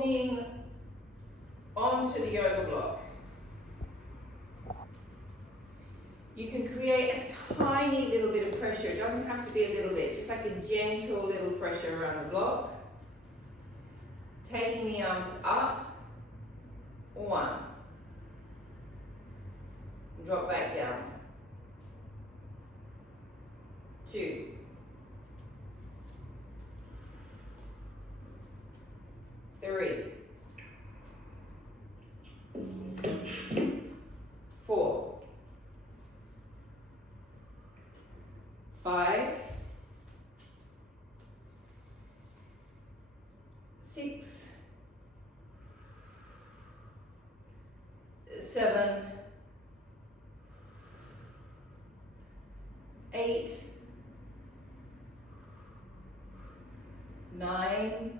holding onto the yoga block. You can create a tiny little bit of pressure. It doesn't have to be a little bit, just like a gentle little pressure around the block. Taking the arms up, 1. Drop back down, 2. 3. 4. 5. 6. 7. 8. 9.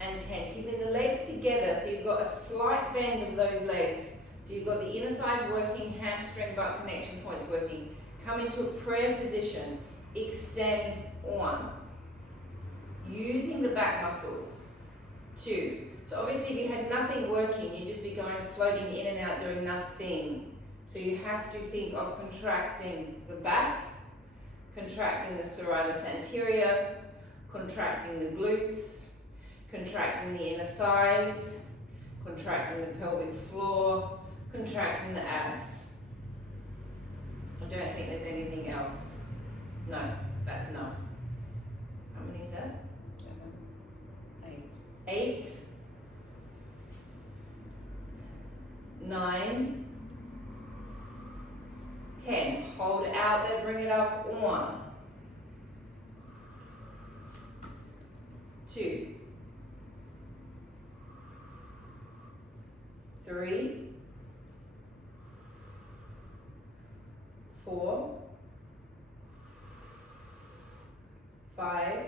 And 10. Keeping the legs together so you've got a slight bend of those legs. So you've got the inner thighs working, hamstring, butt connection points working. Come into a prayer position. Extend, 1. Using the back muscles, 2. So obviously if you had nothing working, you'd just be going floating in and out doing nothing. So you have to think of contracting the back, contracting the serratus anterior, contracting the glutes, contracting the inner thighs, contracting the pelvic floor, contracting the abs. I don't think there's anything else. No, that's enough. How many is that? 8. 9. 10. Hold it out there, bring it up. 1. 2. 3. 4. 5.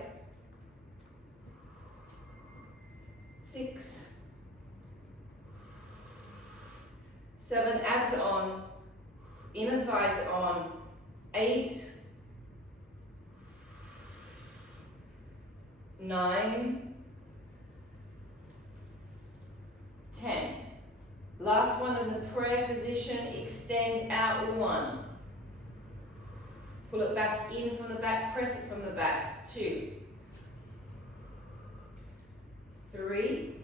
6. 7. Abs are on. Inner thighs are on. 8. 9. 10. Last one in the prayer position, extend out. 1. Pull it back in from the back, press it from the back. 2. 3.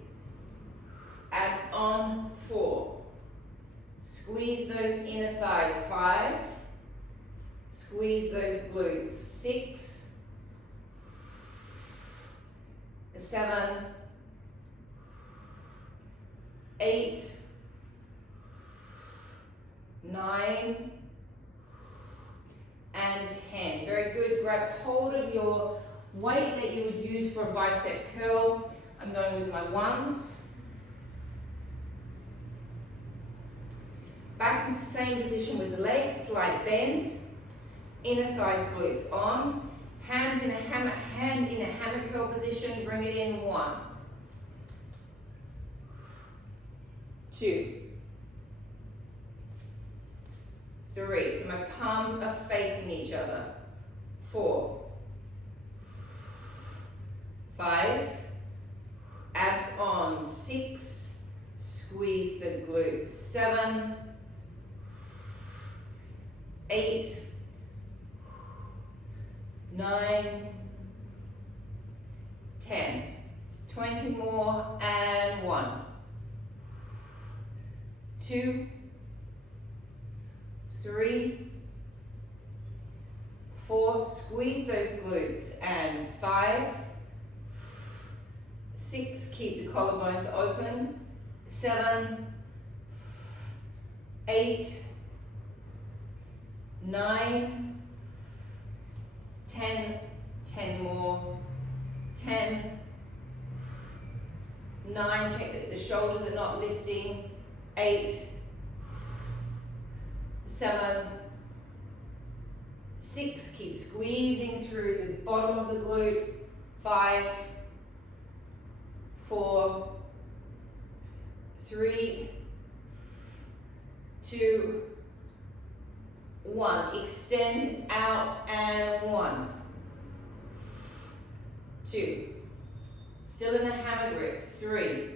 Abs on. 4. Squeeze those inner thighs. 5. Squeeze those glutes. 6. 7. 8. 9. And 10. Very good. Grab hold of your weight that you would use for a bicep curl. I'm going with my 1s. Back into the same position with the legs, slight bend. Inner thighs, glutes on. Hands in a hammer, hand in a hammer curl position. Bring it in. 1. 2. 3. So my palms are facing each other. 4. 5. Abs on. 6. Squeeze the glutes. 7. 8. 9. 10. 20 more and 1. 2. 3. 4. Squeeze those glutes. And 5. 6. Keep the collarbones open. 7. 8. 9. 10. 10 more. 10. 9. Check that the shoulders are not lifting. 8. 7. 6. Keep squeezing through the bottom of the glute. 5. 4. 3. 2. 1. Extend out and 1. 2. Still in a hammer grip. 3,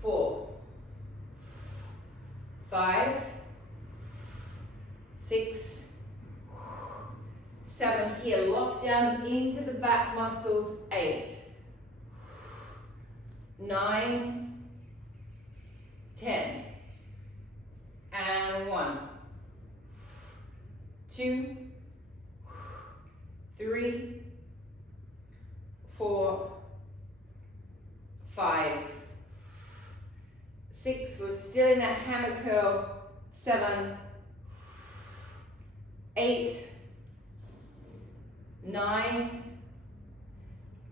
4, 5, 6, 7. Here, lock down into the back muscles. 8, 9, 10. And 1, 2, 3, 4, 5, 6. We're still in that hammer curl. 7, 8, 9,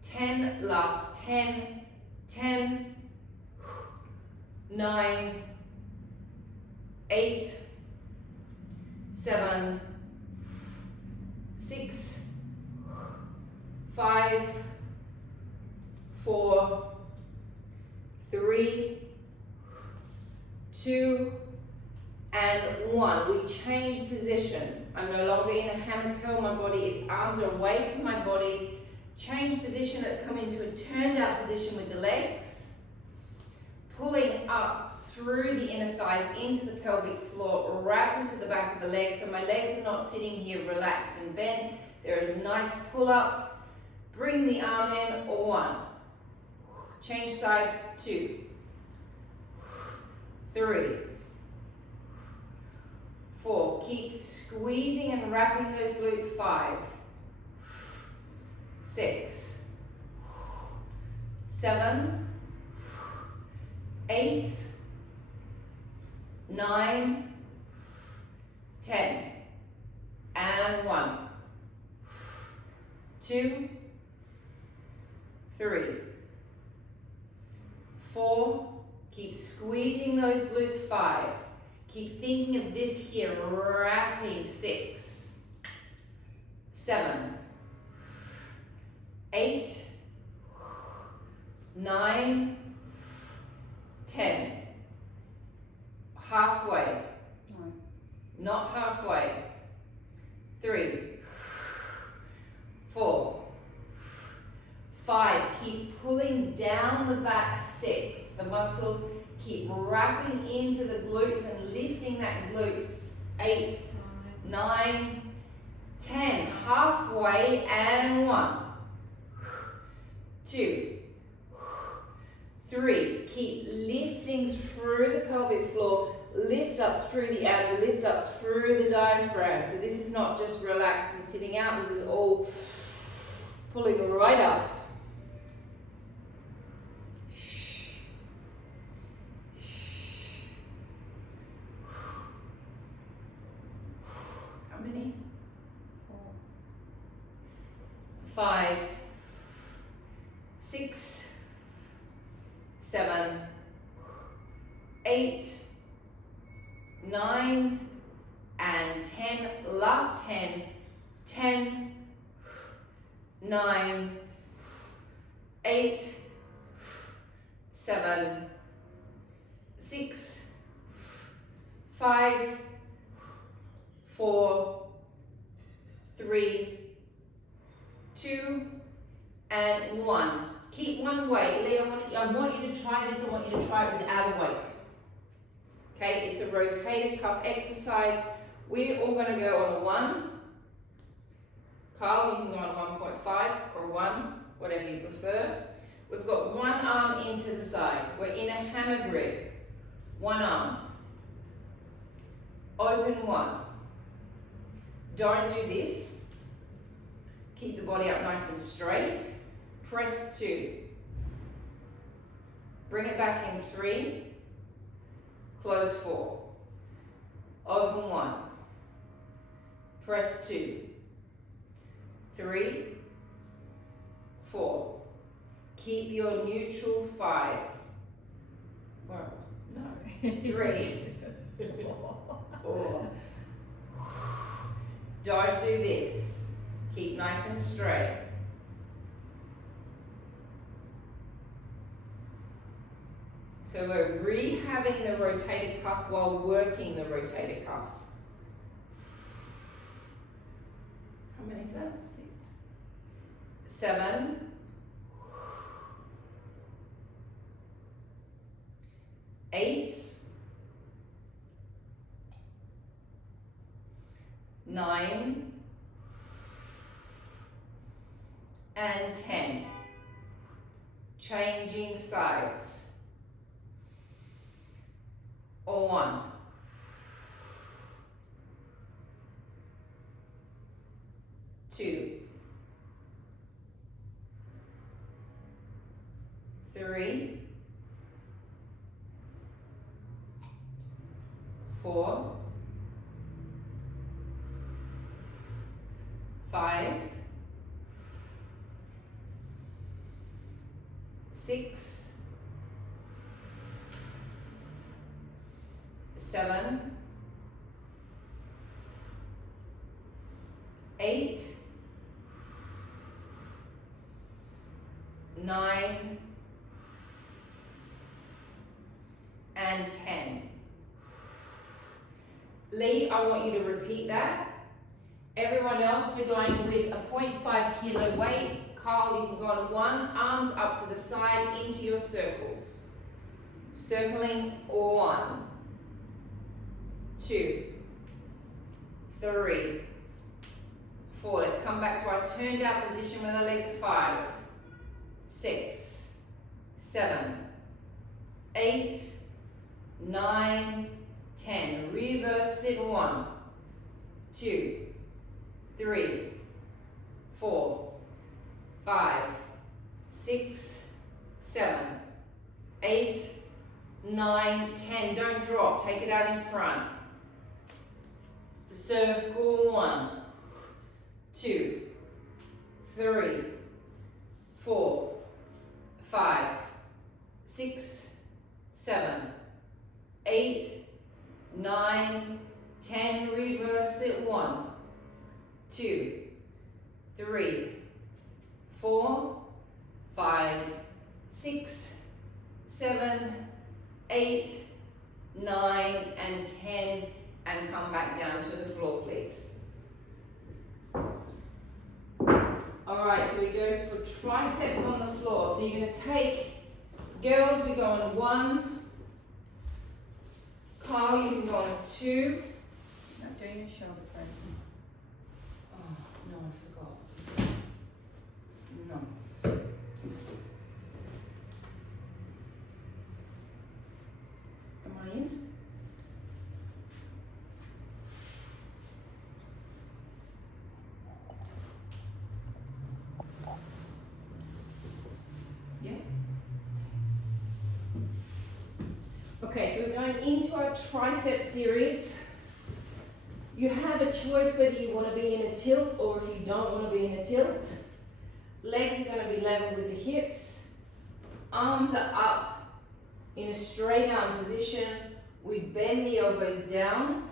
10. Last 10, 10, 9, 8, 7, 6, 5, 4, 3, 2, and 1. We change position. I'm no longer in a hammer curl. My body is arms are away from my body. Change position. Let's come into a turned out position with the legs. Pulling up through the inner thighs into the pelvic floor, wrap into the back of the legs. So my legs are not sitting here relaxed and bent. There is a nice pull up. Bring the arm in. 1. Change sides. 2, 3, 4. Keep squeezing and wrapping those glutes. 5, 6, 7, 8, 9, 10. And 1, 2, 3, 4. Keep squeezing those glutes. 5. Keep thinking of this here, wrapping. 6, 7, 8, 9, 10. Halfway. Not halfway. 3, 4, 5. Keep pulling down the back. 6. The muscles keep wrapping into the glutes and lifting that glutes. 8, 9, 10. Halfway. And 1, 2, 3. Keep lifting through the pelvic floor. Lift up through the abs, lift up through the diaphragm. So this is not just relaxed and sitting out. This is all pulling right up. How many? 5, 6, 7, 8, 9, and 10. Last 10, 10, 9, 8, 7, 6, 5, 4, 3, 2, and 1. Keep one weight. Lee, I want you to try this. I want you to try it without a weight. Okay, it's a rotated cuff exercise. We're all going to go on a 1. Carl, you can go on 1.5 or 1, whatever you prefer. We've got one arm into the side. We're in a hammer grip. One arm. Open 1. Don't do this. Keep the body up nice and straight. Press 2. Bring it back in 3. Close 4. Open 1. Press 2. 3. 4. Keep your neutral. 5. Well, no. 3. 4. Don't do this. Keep nice and straight. So we're rehabbing the rotated cuff while working the rotated cuff. How many is that? 6. 7, 8, 9, and 10. Changing sides. Or 1. 2, 3, 4, 5, 6, 7, 8, 9, and 10. Lee, I want you to repeat that. Everyone else, we're going with a 0.5 kilo weight. Carl, you can go on 1, arms up to the side into your circles. Circling 1, 2, 3, 4. Let's come back to our turned out position with our legs. 5, 6, 7, 8, 9, 10. Reverse it. 1, 2, 3, 4, 5, 6, 7, 8, 9, 10. Don't drop. Take it out in front. Circle 1, 2, 3, 4, 5, 6, 7, 8, 9, 10. Reverse it. 1, 2, 3, 4, 5, 6, 7, 8, 9, and 10. And come back down to the floor, please. Alright, so we go for triceps on the floor. So you're going to take, girls, we go on 1. Carl, you can go on 2. Not doing your shoulder pressing. Oh, no, I forgot. No. Am I in? Yeah. Okay, so we're going into our tricep series. You have a choice whether you want to be in a tilt or if you don't want to be in a tilt. Legs are going to be level with the hips. Arms are up in a straight arm position. We bend the elbows down.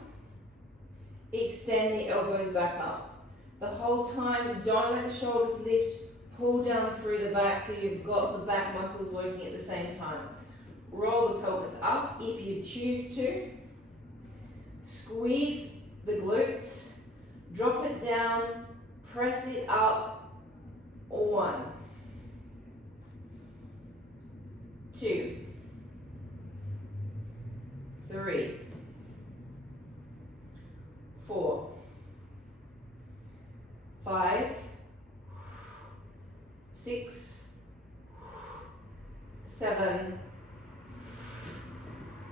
Extend the elbows back up. The whole time, don't let the shoulders lift. Pull down through the back so you've got the back muscles working at the same time. Roll the pelvis up if you choose to. Squeeze the glutes. Drop it down. Press it up. 1, 2, 3, 4, 5, 6, 7,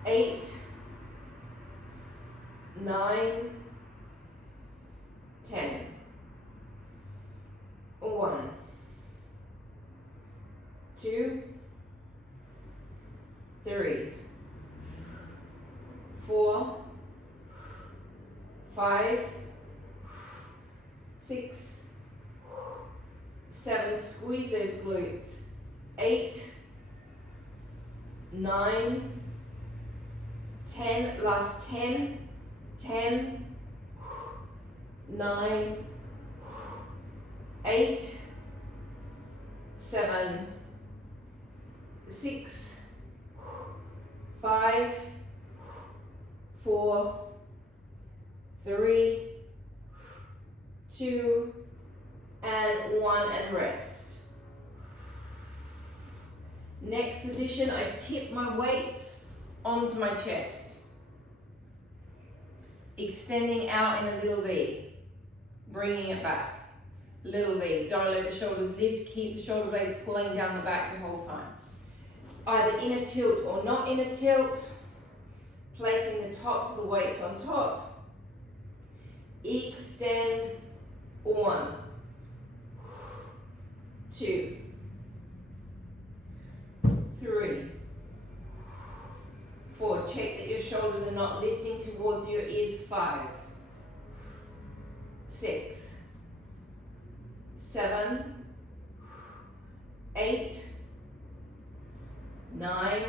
8, 9, 10. 1, 2, 3, 4, 5, 6, 7. Squeeze those glutes. 8, 9, 10. Last 10. 10, 9, 8, 7, 6, 5, 4, 3, 2, and 1, and rest. Next position, I tip my weights onto my chest. Extending out in a little V. Bringing it back. Little V. Don't let the shoulders lift. Keep the shoulder blades pulling down the back the whole time. Either in a tilt or not in a tilt. Placing the tops of the weights on top. Extend. 1, 2, 3, 4. Check that your shoulders are not lifting towards your ears. 5, 6, 7, 8, 9,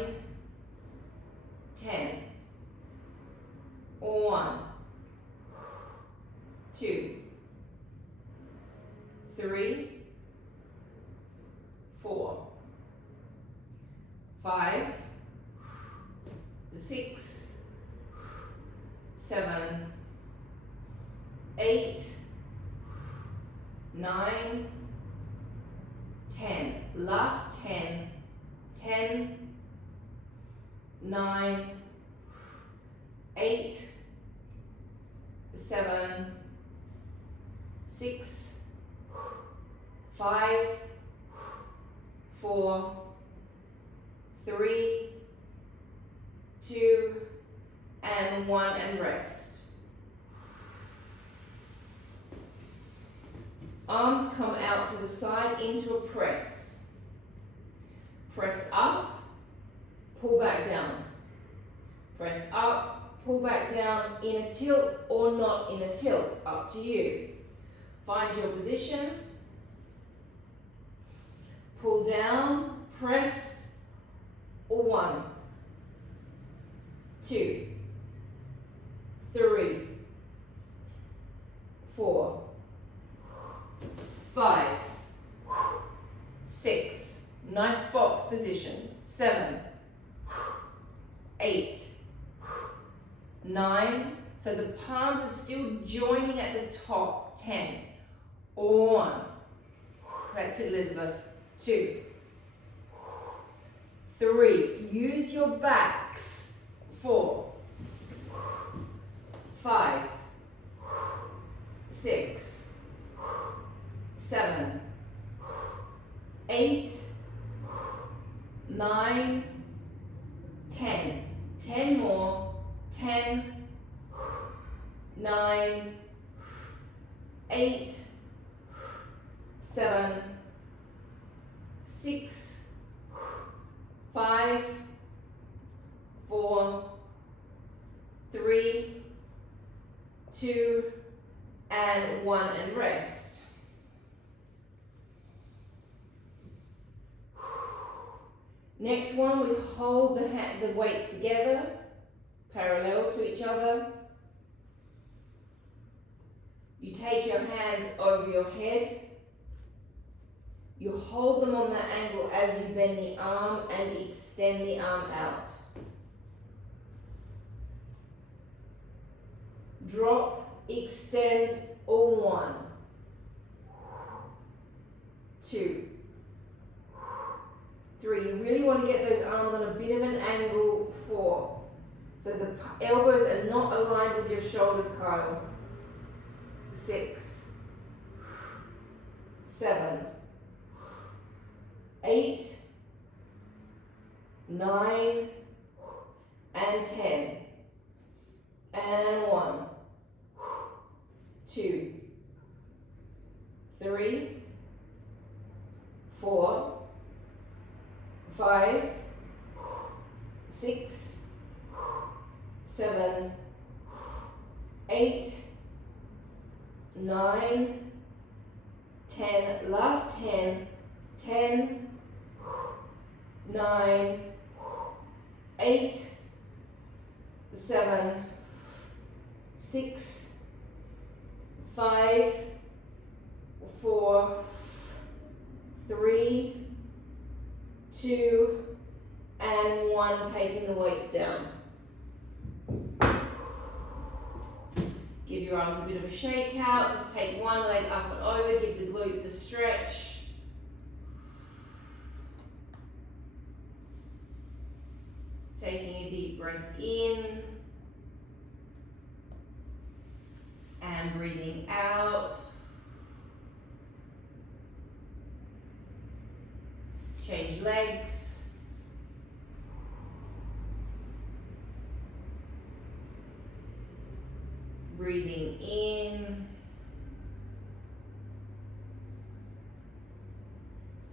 10. 1, 2, 3, 4, 5, 6, 7, 8, 9, 10. Last 10, 10, 9, 8, 7, 6, 5, 4, 3, 2, and 1, and rest. Arms come out to the side into a press. Press up, pull back down. Press up, pull back down in a tilt or not in a tilt, up to you. Find your position. Pull down, press, or 1, 2, 3, 4, 5, 6, nice box position, 7, 8, 9, so the palms are still joining at the top, 10, 1, that's it, Elizabeth, 2, 3, use your backs, 4, 5, 6, 7, 8, 9, 10, 10 more, 10, 9, 8, 7, 6, 5, 4, 3, 2, and 1, and rest. Next one, we hold the weights together, parallel to each other. You take your hands over your head. You hold them on that angle as you bend the arm and extend the arm out. Drop, extend, all 1, 2, 3. You really want to get those arms on a bit of an angle. 4. So the elbows are not aligned with your shoulders, Kyle. 6, 7, 8, 9, and 10. And 1, 2, 3, 4, 5, 6, 7, 8, 9, 10, last 10, 10, 9, 8, 7, 6, 5, 4, 3, 2, and 1, taking the weights down. Give your arms a bit of a shake out, just take one leg up and over, give the glutes a stretch. Taking a deep breath in. And breathing out. Change legs. Breathing in.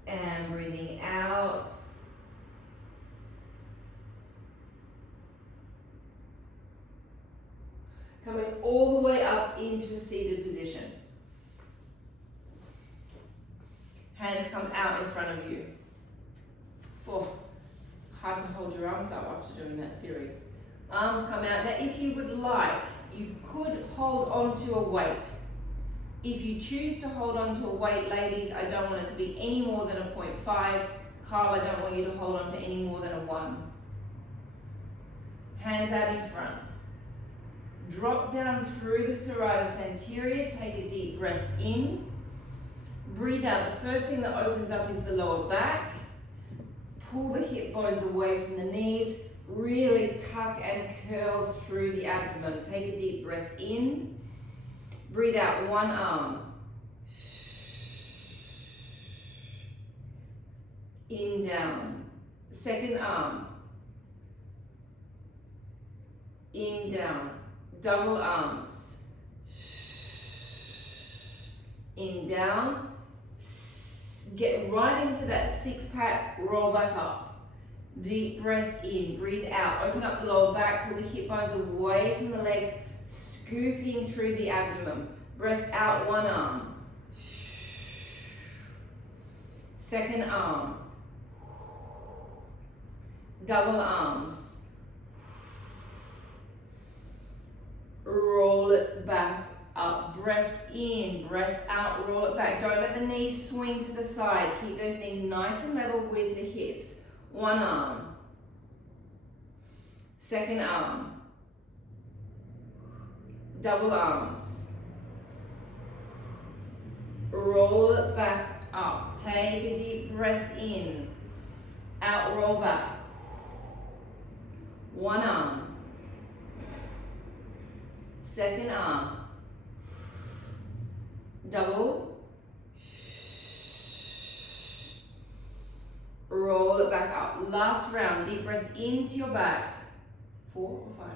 And breathing out. Coming all the way up into a seated position. Hands come out in front of you. Oh, hard to hold your arms up after doing that series. Arms come out. Now if you would like, you could hold onto a weight. If you choose to hold onto a weight, ladies, I don't want it to be any more than a 0.5. Carl, I don't want you to hold onto any more than a 1. Hands out in front. Drop down through the serratus anterior. Take a deep breath in. Breathe out. The first thing that opens up is the lower back. Pull the hip bones away from the knees. Really tuck and curl through the abdomen. Take a deep breath in. Breathe out one arm. In, down. Second arm. In, down. Double arms. In, down. Get right into that six pack, roll back up. Deep breath in, breathe out. Open up the lower back, pull the hip bones away from the legs, scooping through the abdomen. Breath out, one arm. Second arm. Double arms. Roll it back up. Breath in, breath out, roll it back. Don't let the knees swing to the side. Keep those knees nice and level with the hips. One arm. Second arm. Double arms. Roll it back up. Take a deep breath in. Out, roll back. One arm. Second arm. Double. Roll it back up. Last round. Deep breath into your back. 4 or 5?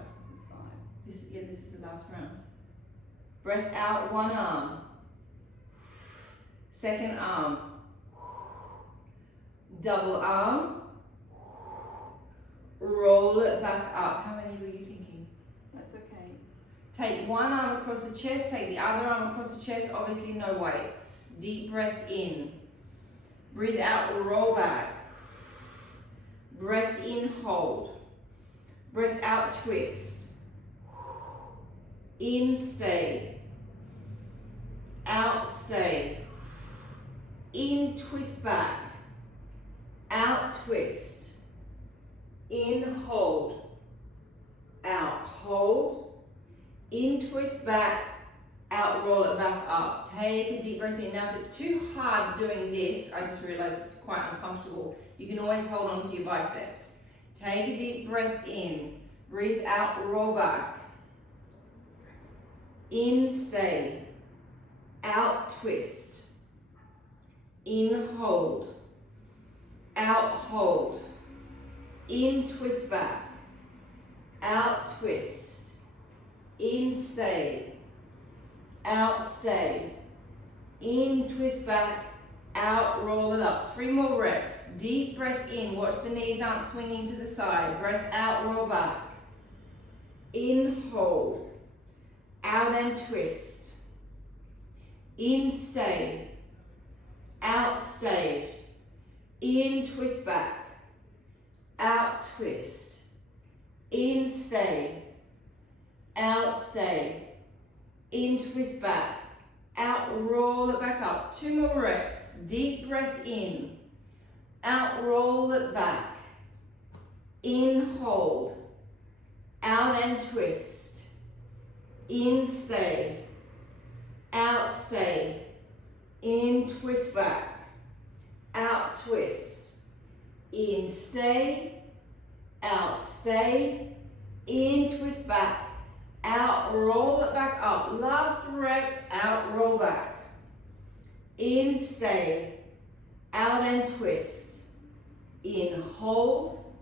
This is 5. This is the last round. Breath out, one arm. Second arm. Double arm. Roll it back up. How many were you thinking? That's okay. Take one arm across the chest, take the other arm across the chest, obviously no weights. Deep breath in. Breathe out, roll back. Breath in, hold. Breath out, twist. In, stay. Out, stay. In, twist back. Out, twist. In, hold. Out, hold. In, twist back. Out, roll it back up. Take a deep breath in. Now, if it's too hard doing this, I just realized it's quite uncomfortable, you can always hold on to your biceps. Take a deep breath in. Breathe out, roll back. In, stay. Out, twist. In, hold. Out, hold. In, twist back. Out, twist. In, stay. Out, stay. In, twist back. Out, roll it up. 3 more reps. Deep breath in. Watch the knees aren't swinging to the side. Breath out, roll back. In, hold. Out and twist. In, stay. Out, stay. In, twist back. Out, twist. In, stay. Out, stay. In, twist back. Out, roll it back up. 2 more reps. Deep breath in. Out, roll it back. In, hold. Out and twist. In, stay. Out, stay. In, twist back. Out, twist. In, stay. Out, stay. in, twist back, out, roll it back up. Last rep, out, roll back. In, stay, out and twist. In, hold,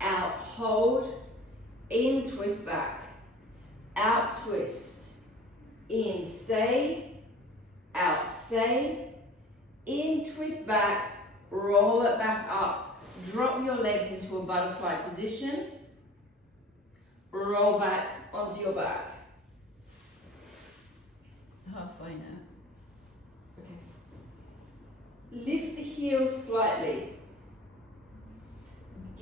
out, hold, in, twist back, out, twist. In, stay, out, stay, in, twist back, roll it back up. Drop your legs into a butterfly position. Roll back onto your back. Halfway now. Okay. Lift the heels slightly.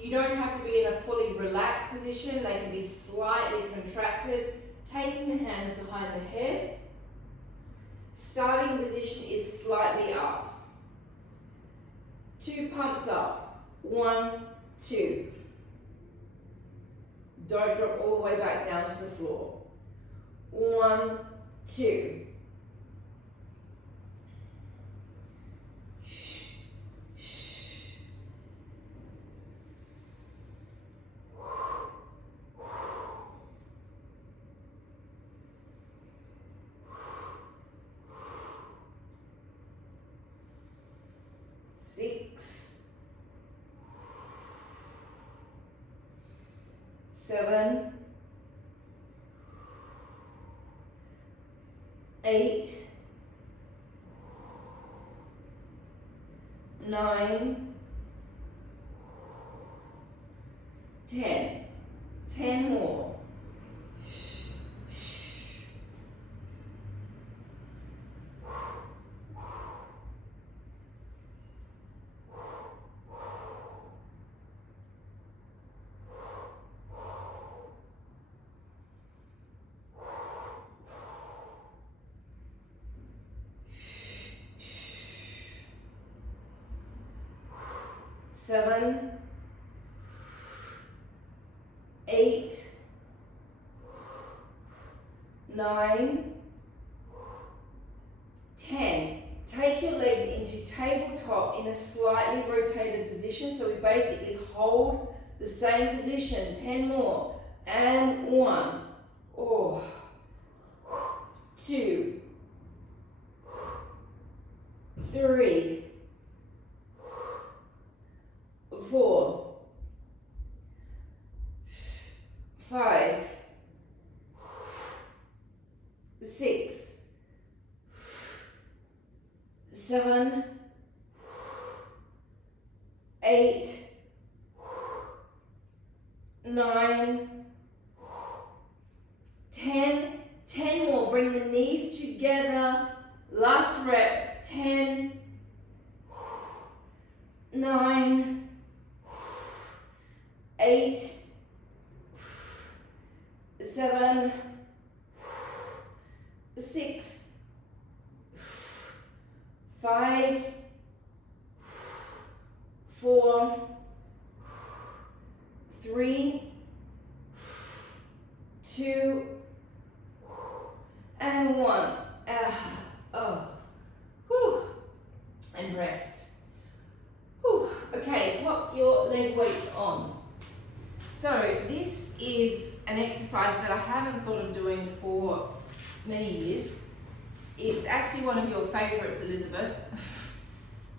You don't have to be in a fully relaxed position. They can be slightly contracted. Taking the hands behind the head. Starting position is slightly up. 2 pumps up. 1, 2. Don't drop all the way back down to the floor. 1, 2. Six, 7, 8, 9, 10. 10 more. Seven, 8, 9, 10. Take your legs into tabletop in a slightly rotated position. So we basically hold the same position. 10 more. And 1. Oh. 2. 3. 4, 5, 6, 7, 8, 9, 10. 10 more. Bring the knees together. Last rep. 10, 9, 8, 7, 6, 5, 4, 3, 2, and 1. And rest. Okay, pop your leg weights on. So this is an exercise that I haven't thought of doing for many years. It's actually one of your favorites, Elizabeth.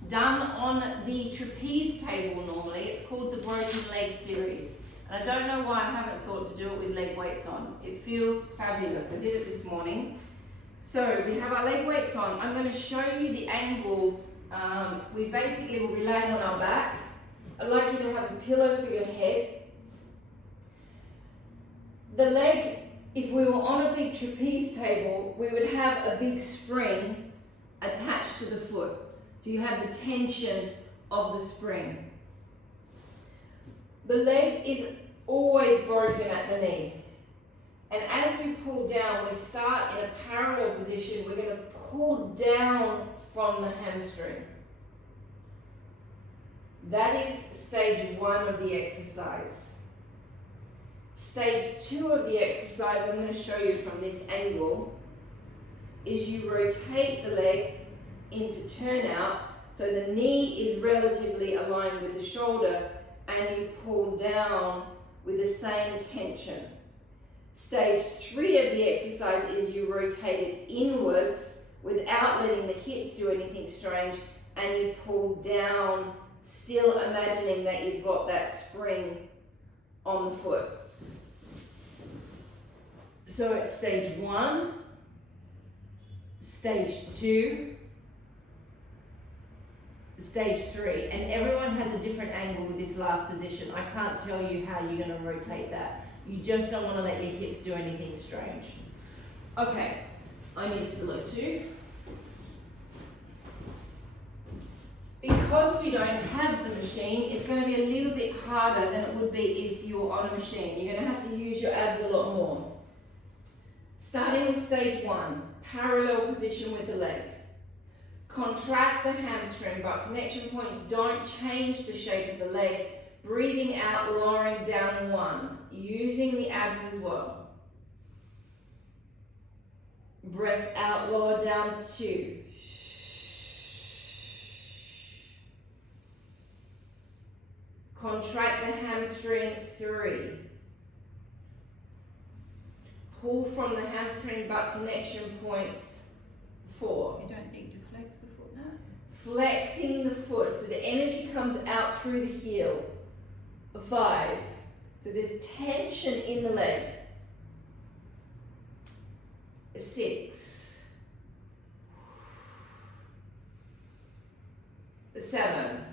Done on the trapeze table normally. It's called the broken leg series. And I don't know why I haven't thought to do it with leg weights on. It feels fabulous. I did it this morning. So we have our leg weights on. I'm going to show you the angles. We basically will be laying on our back. I'd like you to have a pillow for your head. The leg, if we were on a big trapeze table, we would have a big spring attached to the foot. So you have the tension of the spring. The leg is always broken at the knee. And as we pull down, we start in a parallel position. We're going to pull down from the hamstring. That is stage 1 of the exercise. Stage 2 of the exercise, I'm going to show you from this angle, is you rotate the leg into turnout, so the knee is relatively aligned with the shoulder, and you pull down with the same tension. Stage 3 of the exercise is you rotate it inwards without letting the hips do anything strange, and you pull down, still imagining that you've got that spring on the foot. So it's stage 1, stage 2, stage 3, and everyone has a different angle with this last position. I can't tell you how you're going to rotate that. You just don't want to let your hips do anything strange. Okay, I need pillow 2. Because we don't have the machine, it's going to be a little bit harder than it would be if you were on a machine. You're going to have to use your abs a lot more. Starting with stage 1, parallel position with the leg. Contract the hamstring, but connection point, don't change the shape of the leg. Breathing out, lowering down 1, using the abs as well. Breath out, lower down 2. Contract the hamstring 3. Pull from the hamstring butt connection points 4. You don't think to flex the foot now? Flexing the foot so the energy comes out through the heel. 5. So there's tension in the leg. 6. 7.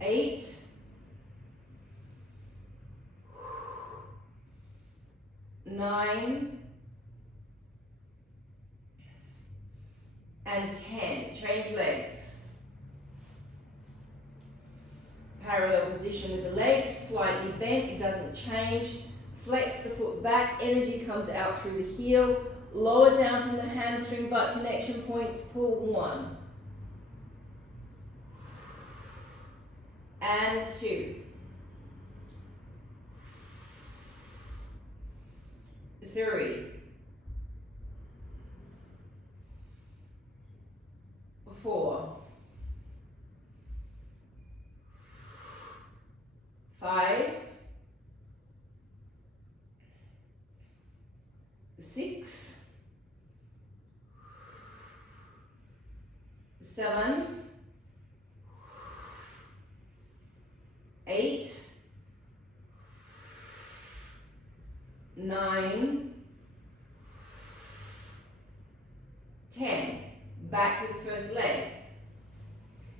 8. 9. And 10. Change legs. Parallel position with the legs, slightly bent, it doesn't change. Flex the foot back, energy comes out through the heel. Lower down from the hamstring butt connection points, pull 1. And 2. 3. 4. 5. 6. 7. 8. 9. 10. Back to the first leg.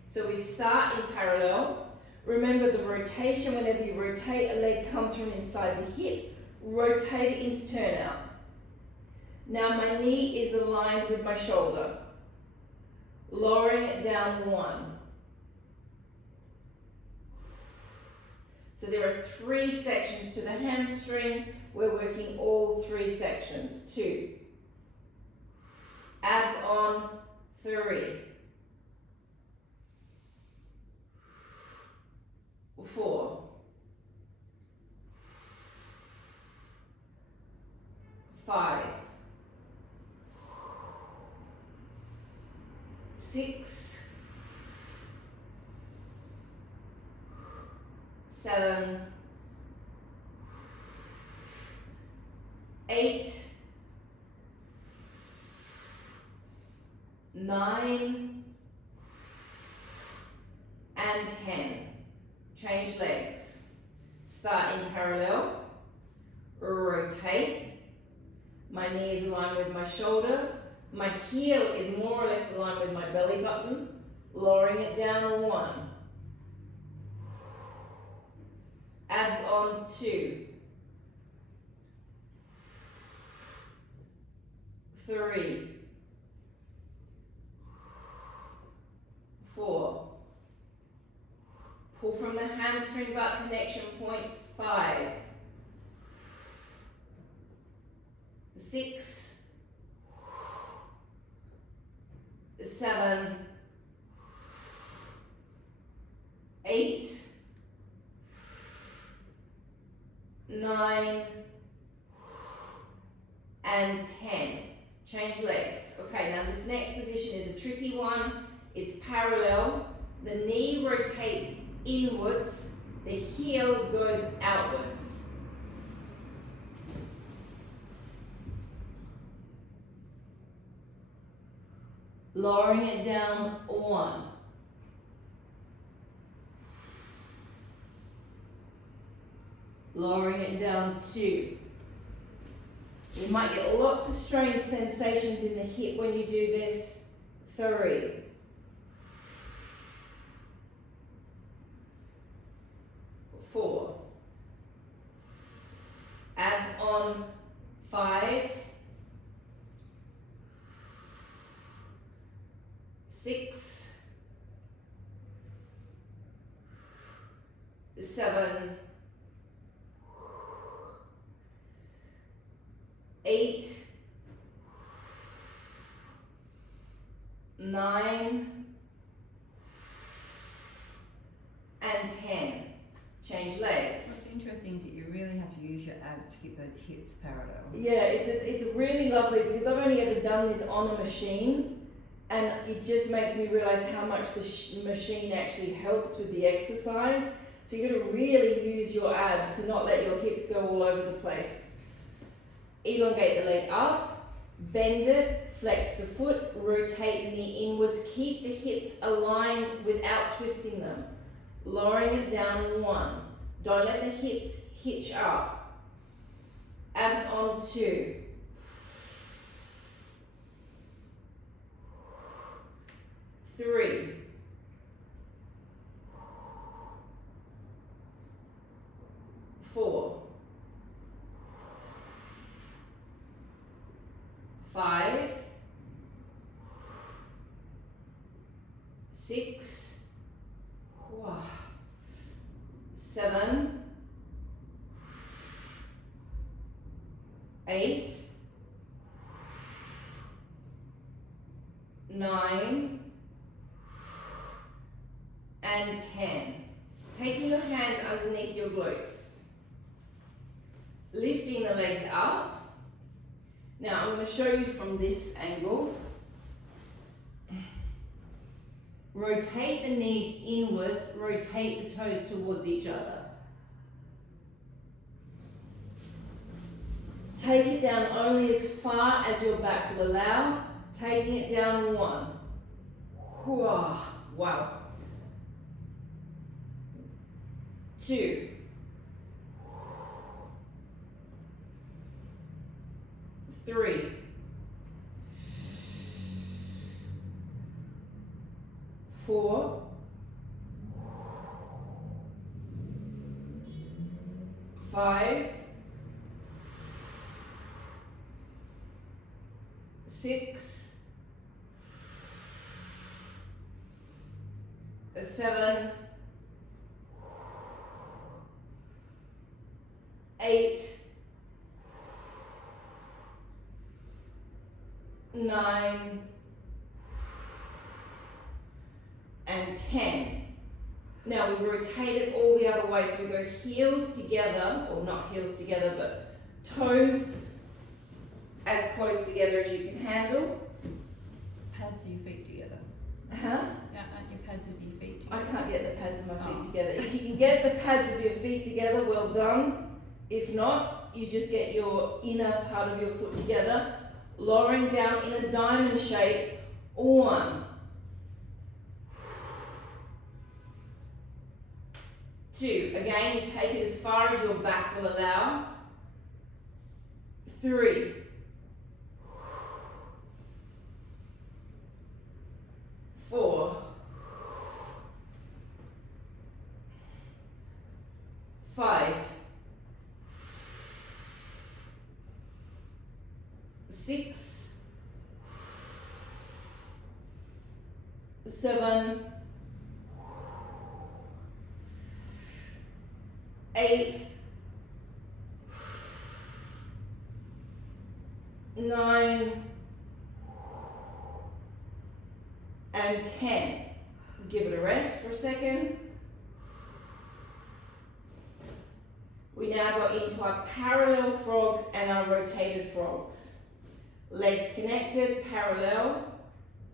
So we start in parallel. Remember the rotation, whenever you rotate, a leg comes from inside the hip. Rotate it into turnout. Now my knee is aligned with my shoulder. Lowering it down 1. So there are 3 sections to the hamstring. We're working all 3 sections. 2. Abs on. 3. 4. 5. 6. 7. 8. 9. And 10. Change legs. Start in parallel. Rotate. My knee is aligned with my shoulder. My heel is more or less aligned with my belly button. Lowering it down 1. Abs on. 2. 3. 4. Pull from the hamstring butt connection point. 5. 6. 7. 8. 9. And 10. Change legs. Okay, now this next position is a tricky one. It's parallel. The knee rotates inwards, the heel goes outwards. Lowering it down, 1. Lowering it down, 2. You might get lots of strange sensations in the hip when you do this, 3. 4. Abs on, 5. 6. 7. 8. 9. And 10. Change leg. What's interesting is that you really have to use your abs to keep those hips parallel. Yeah, it's really lovely because I've only ever done this on a machine, and it just makes me realize how much the machine actually helps with the exercise. So you've got to really use your abs to not let your hips go all over the place. Elongate the leg up, bend it, flex the foot, rotate the knee inwards, keep the hips aligned without twisting them. Lowering it down, 1. Don't let the hips hitch up. Abs on, 2. 3. 4. 5. 6. 7. 8. 9. And 10. Taking your hands underneath your glutes. Lifting the legs up. Now I'm going to show you from this angle. Rotate the knees inwards, rotate the toes towards each other. Take it down only as far as your back will allow. Taking it down, 1. Wow. 2. 3. 4. 5. 6. 7. 8. 9. And 10. Now we rotate it all the other way, so we go heels together, or not heels together, but toes as close together as you can handle. Pads of your feet together. Huh? Yeah, aren't your pads of your feet together? I can't get the pads of my feet together. If you can get the pads of your feet together, well done. If not, you just get your inner part of your foot together, lowering down in a diamond shape. 1. 2. Again, you take it as far as your back will allow. 3. 4. 5. 6. 7. 8. 9. And 10. Give it a rest for a second. We now go into our parallel frogs and our rotated frogs. Legs connected, parallel,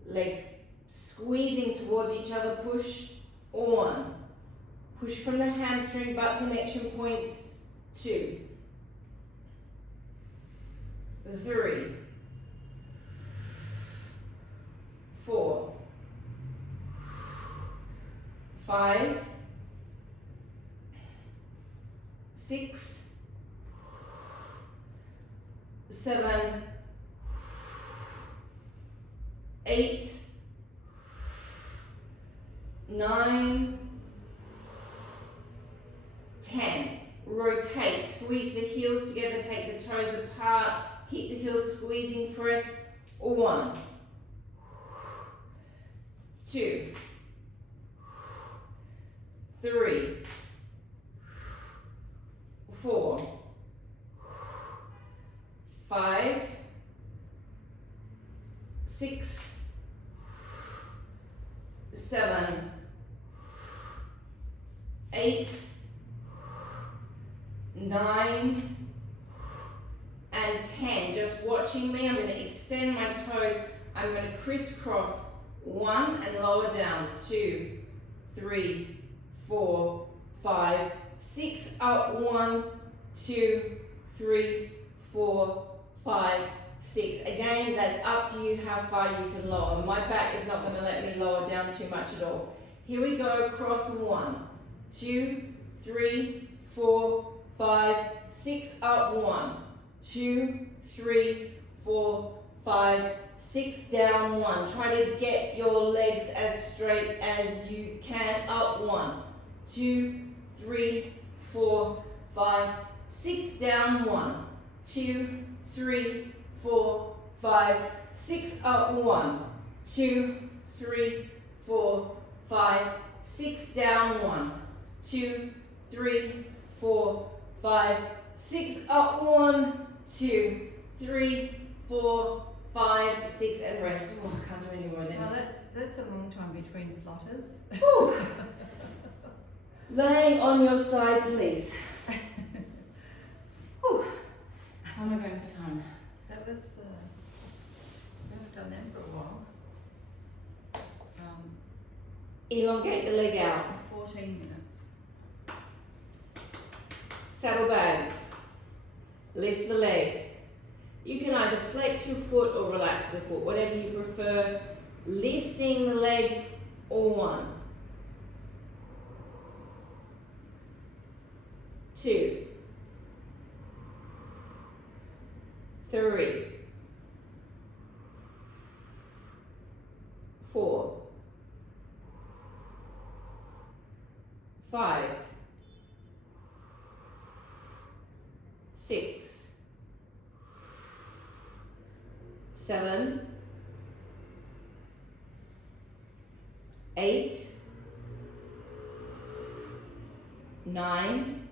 legs squeezing towards each other, push, 1. Push from the hamstring butt connection points. 2. 3. 4. 5. 6. 7. 8. 9. 10. Rotate, squeeze the heels together, take the toes apart, keep the heels squeezing, press. 1. 2. 3. 4. 5. 6. 7. 8. 9 and 10. Just watching me. I'm going to extend my toes. I'm going to crisscross 1 and lower down. 2, 3, 4, 5, 6. Up 1, 2, 3, 4, 5, 6. Again, that's up to you how far you can lower. My back is not going to let me lower down too much at all. Here we go. Cross 1, 2, 3, 4, 5, 6, up 1, 2, 3, 4, 5, 6, down 1. Try to get your legs as straight as you can. Up 1, 2, 3, 4, 5, 6, down 1, 2, 3, 4, 5, 6, up 1, 2, 3, 4, 5, 6, down 1, 2, 3, 4, 5, 6, up 1, 2, 3, 4, 5, 6, and rest. Oh, I can't do any more then. Well, that's a long time between flutters. Laying on your side, please. How am I going for time? That was, we haven't done that for a while. Elongate the leg out. 14 minutes. Saddlebags. Lift the leg. You can either flex your foot or relax the foot, whatever you prefer. Lifting the leg or 1. 2. 3. 4. 5. 6. 7. 8. 9.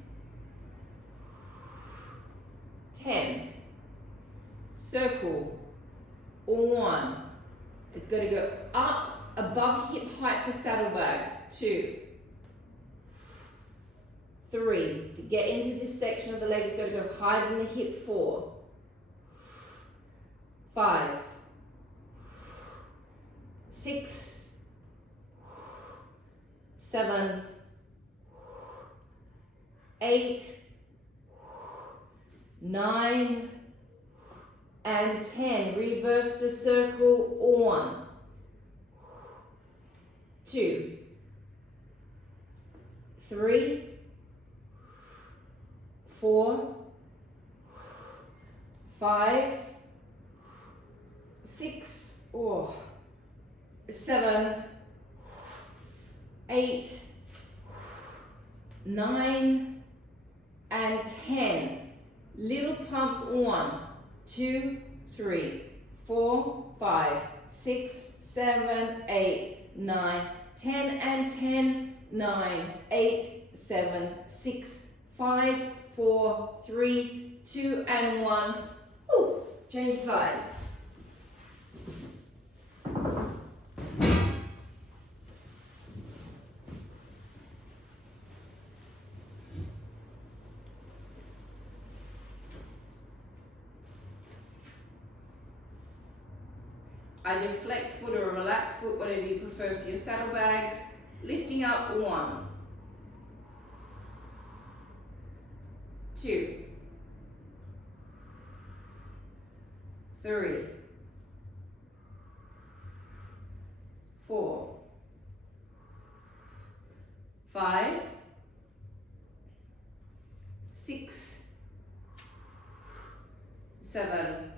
10. Circle or 1. It's going to go up above hip height for saddlebag. 2. 3. To get into this section of the leg, it's going to go higher than the hip. 4. 5. 6. 7. 8. 9. And 10. Reverse the circle. 1. 2. 3. 4. 5. 6. 7. 8. 9. And 10. Little pumps. 1, 2, 3, 4, 5, 6, 7, 8, 9, 10, and 10, 9, 8, 7, 6, 5, 4, 3, 2, and 1. Change sides. Either flex foot or relaxed foot, whatever you prefer for your saddlebags. Lifting up, 1, 2, 3, 4, 5, 6, 7,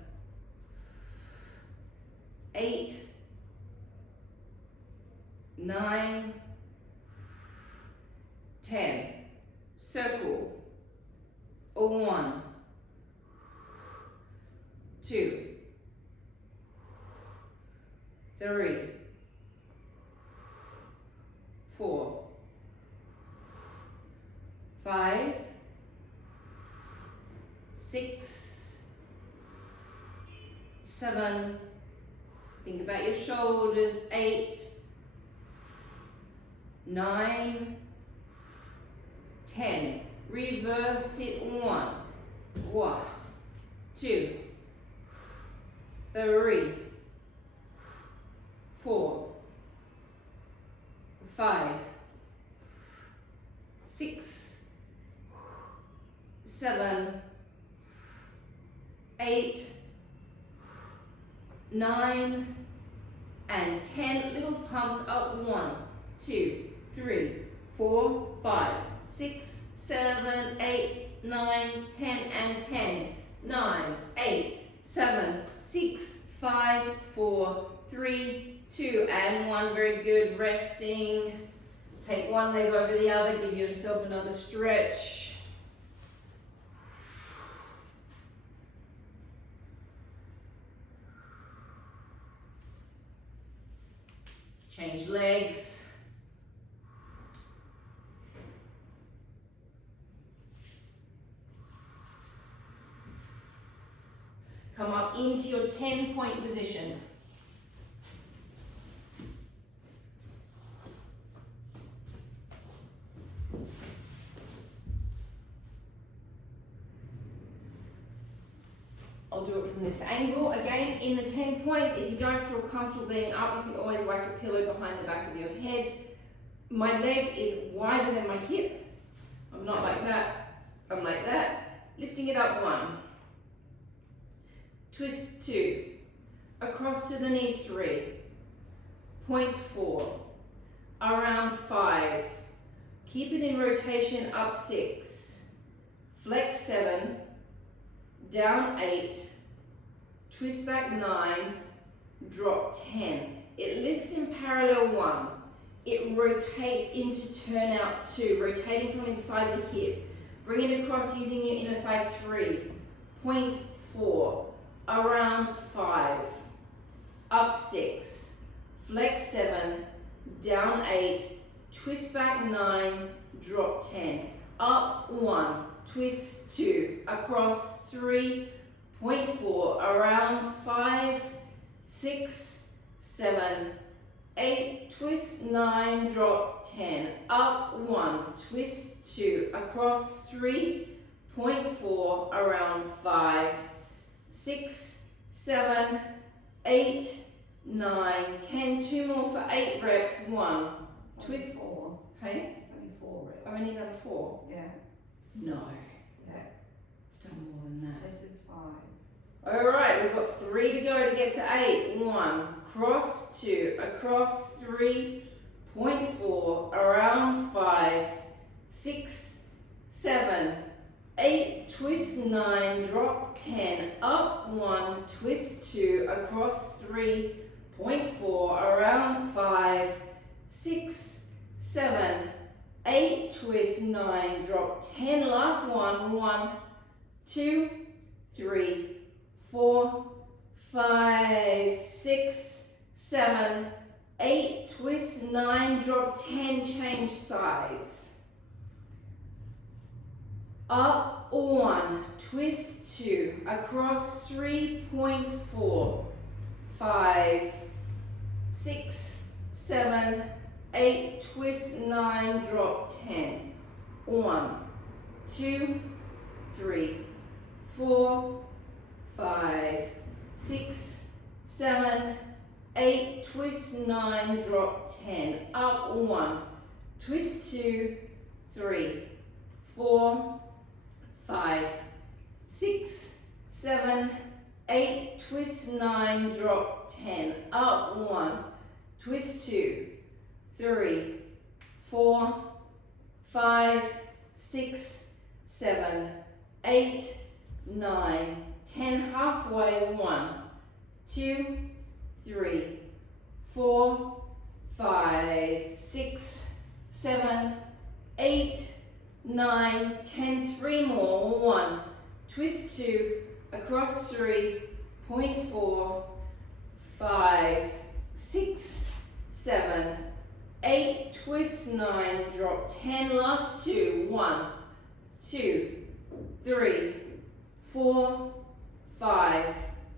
8, 9, 10. Circle. 1, 2, 3, 4, 5, 6, 7. Think about your shoulders. 8, 9, 10. Reverse it. 1, 2, 3, 4, 5, 6, 7, 8, 9, and 10. Little pumps up. 1, 2, 3, 4, 5, 6, 7, 8, 9, 10, and 10. 9, 8, 7, 6, 5, 4, 3, 2, and 1. Very good. Resting. Take one leg over the other. Give yourself another stretch. Change legs. Come up into your 10-point position. I'll do it from this angle. Again, in the 10 points, if you don't feel comfortable being up, you can always whack a pillow behind the back of your head. My leg is wider than my hip. I'm not like that. I'm like that. Lifting it up. 1. Twist 2. Across to the knee. 3. Point 4. Around 5. Keep it in rotation. Up 6. Flex 7. Down 8, twist back 9, drop 10. It lifts in parallel 1. It rotates into turnout 2, rotating from inside the hip. Bring it across using your inner thigh. 3, point 4, around 5, up 6, flex 7, down 8, twist back 9, drop 10, up 1, twist 2, across 3, point 4, around 5, 6, 7, 8, twist 9, drop 10, up 1, twist 2, across 3, point 4, around 5, 6, 7, 8, 9, 10, 2 more for 8 reps, 1, twist 4, hey? It's only 4 reps. I've only done 4. Yeah. No. Yeah. I've done more than that. This is 5. Alright, we've got 3 to go to get to 8. 1, cross 2, across 3, point 4, around 5, 6, 7, 8, twist 9, drop 10, up 1, twist 2, across 3, point 4, around 5, 6, 7, 8, twist 9, drop 10, last one, 1, 2, 3, 4, 5, 6, 7, 8, twist 9, drop 10, change sides. Up 1, twist 2, across 3, point 4, 5, 6, 7, 8, twist 9, drop 10. 1, 2, 3, 4, 5, 6, 7, 8, twist 9, drop 10, up 1, twist 2, 3, 4, 5, 6, 7, 8, twist 9, drop 10, up 1, twist 2, 3, 4, 5, 6, 7, 8, 9, 10, halfway, 1, 2, 3, 4, 5, 6, 7, 8, 9, 10, 3 more, 1, twist 2, across 3, point 4, 5, 6, 7, 8, twist 9, drop 10, last 2, 1, 2, 3, 4, 5,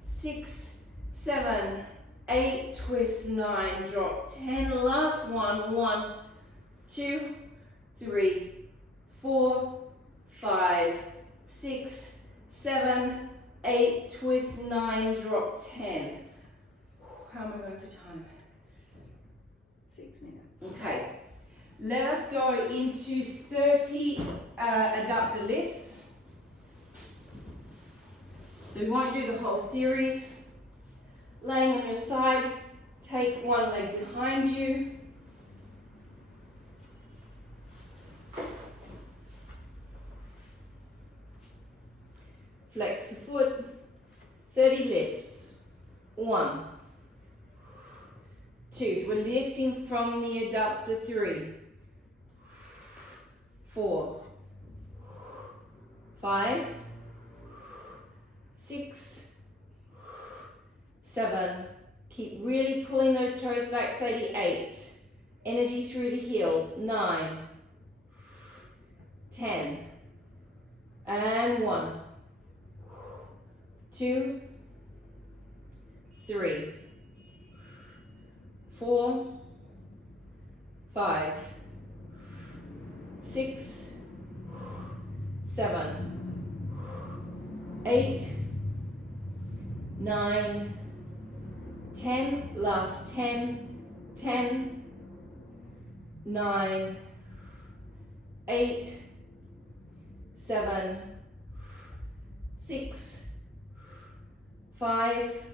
6, 7, 8, twist 9, drop 10, last 1, 1, 2, 3, 4, 5, 6, 7, 8, twist 9, drop 10. How am I going for time? 6 minutes. Okay, let us go into 30 adductor lifts. So we won't do the whole series. Laying on your side, take one leg behind you. Flex the foot, 30 lifts. 1, 2, so we're lifting from the adductor, 3, 4, 5, 6, 7, keep really pulling those toes back, Sadie, 8, energy through the heel, 9, 10, and 1, 2, 3, 4, 5, 6, 7, 8, 9, 10, last 10, 10, 9, 8, 7, 6, 5,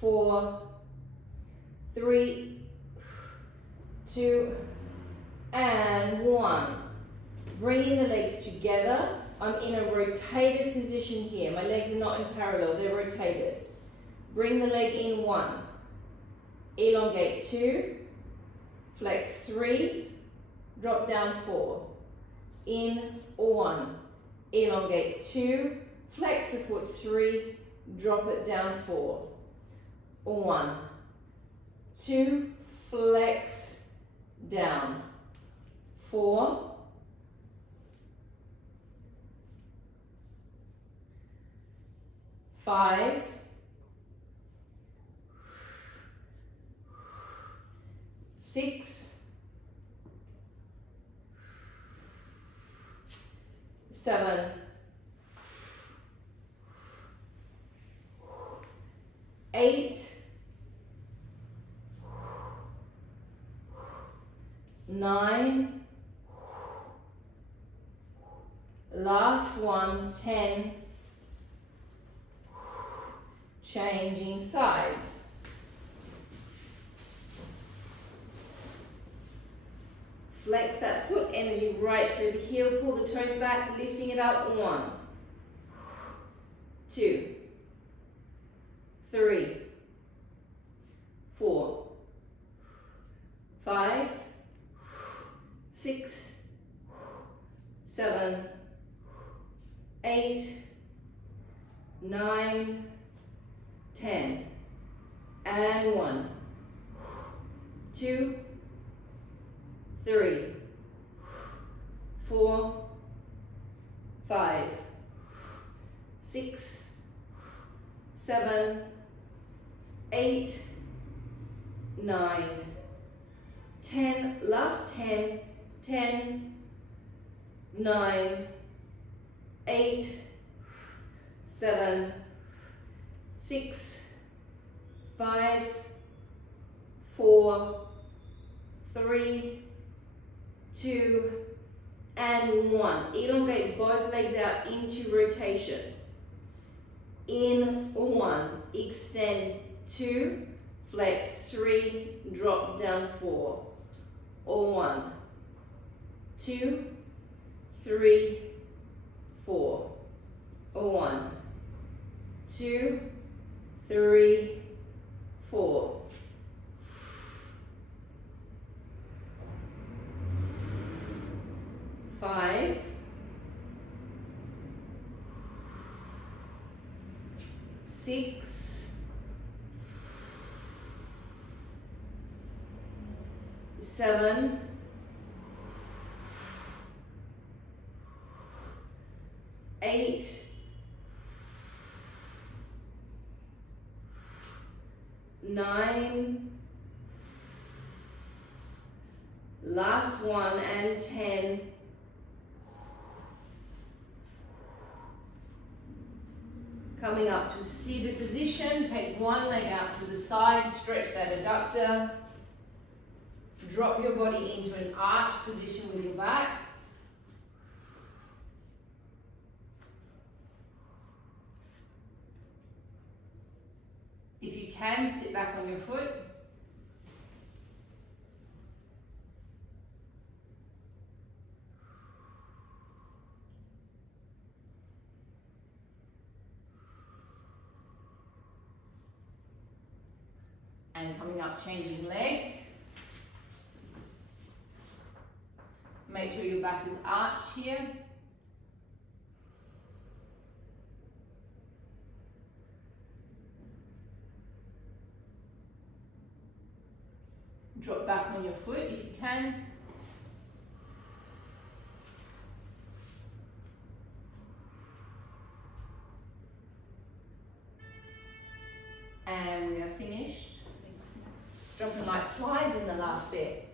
4, 3, 2, and 1. Bringing the legs together. I'm in a rotated position here. My legs are not in parallel, they're rotated. Bring the leg in, 1. Elongate, 2. Flex, 3. Drop down, 4. In, 1. Elongate, 2. Flex the foot, 3. Drop it down, 4. 1, 2, flex, down, 4, 5, 6, 7, 8, 9, last one, 10, changing sides. Flex that foot energy right through the heel, pull the toes back, lifting it up, 1, 2, 3, 4, 5, 6, 7, 8, 9, 10, and 1, 2, 3, 4, 5, 6, 7, 8, 9, 10, last 10, 10, 9, 8, 7, 6, 5, 4, 3, 2, and 1. Elongate both legs out into rotation. In 1, extend 2, flex 3, drop down 4. Or 1, 2, 3, 4. Or 1, 2, 3, 4. 5, 6, 7, 8, 9, last one, and 10. Coming up to seated position, take one leg out to the side, stretch that adductor. Drop your body into an arched position with your back. If you can, sit back on your foot. And coming up, changing leg. Make sure your back is arched here. Drop back on your foot if you can. And we are finished. Dropping like flies in the last bit.